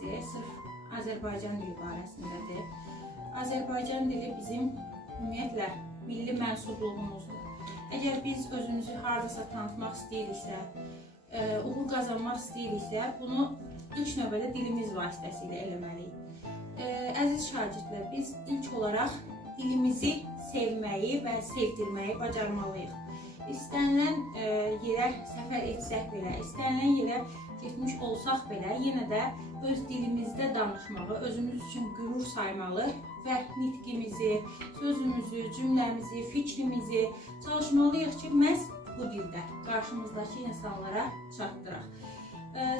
dərsləri sırf Azərbaycan dili barəsindədir. Azərbaycan dili bizim ümumiyyətlə milli mənsubluğumuzdur. Əgər biz özümüzü haradasa tanıtmaq istəyiriksə, uğur qazanmaq istəyiriksə, bunu ilk növbədə dilimiz vasitəsilə eləməliyik. Əziz şagirdlər, biz ilk olaraq dilimizi sevməyi və sevdirməyi bacarmalıyıq. İstənilən yerə səfər etsək belə, istənilən yerə getmiş olsaq belə, yenə də öz dilimizdə danışmağı özümüz üçün qürur saymalı və nitqimizi, sözümüzü, cümləmizi, fikrimizi çalışmalıyıq ki, məhz bu dildə qarşımızdakı insanlara çatdıraq.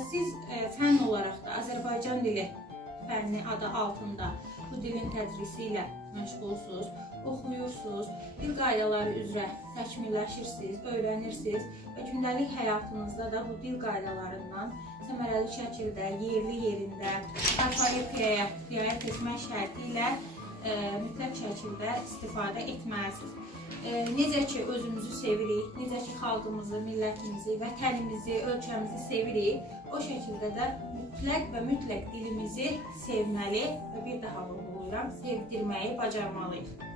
Siz fənn olaraq da Azərbaycan dili fənni adı altında bu dilin tədrisi ilə məşğulsunuz, oxuyursunuz, dil qaydaları üzrə təkmilləşirsiniz, öyrənirsiniz və gündəlik həyatınızda da bu dil qaydalarından səmərəli şəkildə, yerli yerində, orfoqrafiyaya riayət etmək şərti ilə mütləq şəkildə istifadə etməlisiniz. Necə ki özümüzü sevirik, necə ki xalqımızı, millətimizi, vətənimizi, ölkəmizi sevirik, o şəkildə də mütləq dilimizi sevməli və bir daha vurğulayıram, sevdirməyi bacarmalıyıq.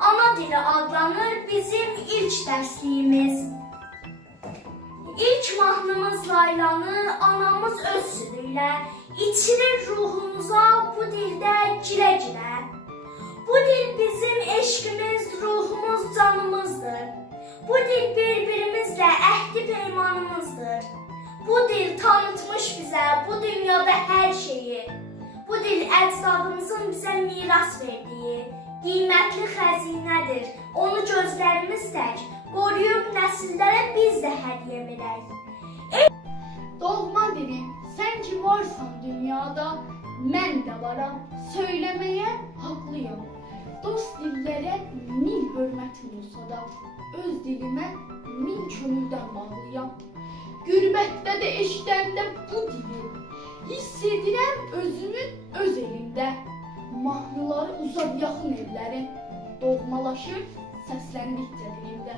Ana dili adlanır bizim ilk dersliyimiz. İlk mahnımız laylanı anamız öz südüyle içirir ruhumuza bu dilde cile cile. Bu dil bizim eşkimiz, ruhumuz, canımızdır. Bu dil birbirimizle ehdi peymanımızdır. Bu dil tanıtmış bize bu dünyada her şeyi. Bu dil ecdadımızın bize miras verdiği qiymətli xəzinədir. Onu gözlərimiz tək qoruyub nəsillərə biz də hədiyyə edək. Doğma dilim, sen ki varsan dünyada, mən də varam, söyləməyə haqlıyam. Dost dillere min hörmətim olsa da, öz dilimə min könüldən bağlıyam. Gürbətdə də eşidəndə bu dili, hiss edirəm özümün öz elimdə. Mahnıları uzaq yaxın evlərin, doğmalaşır səsləndikcə dilimdə.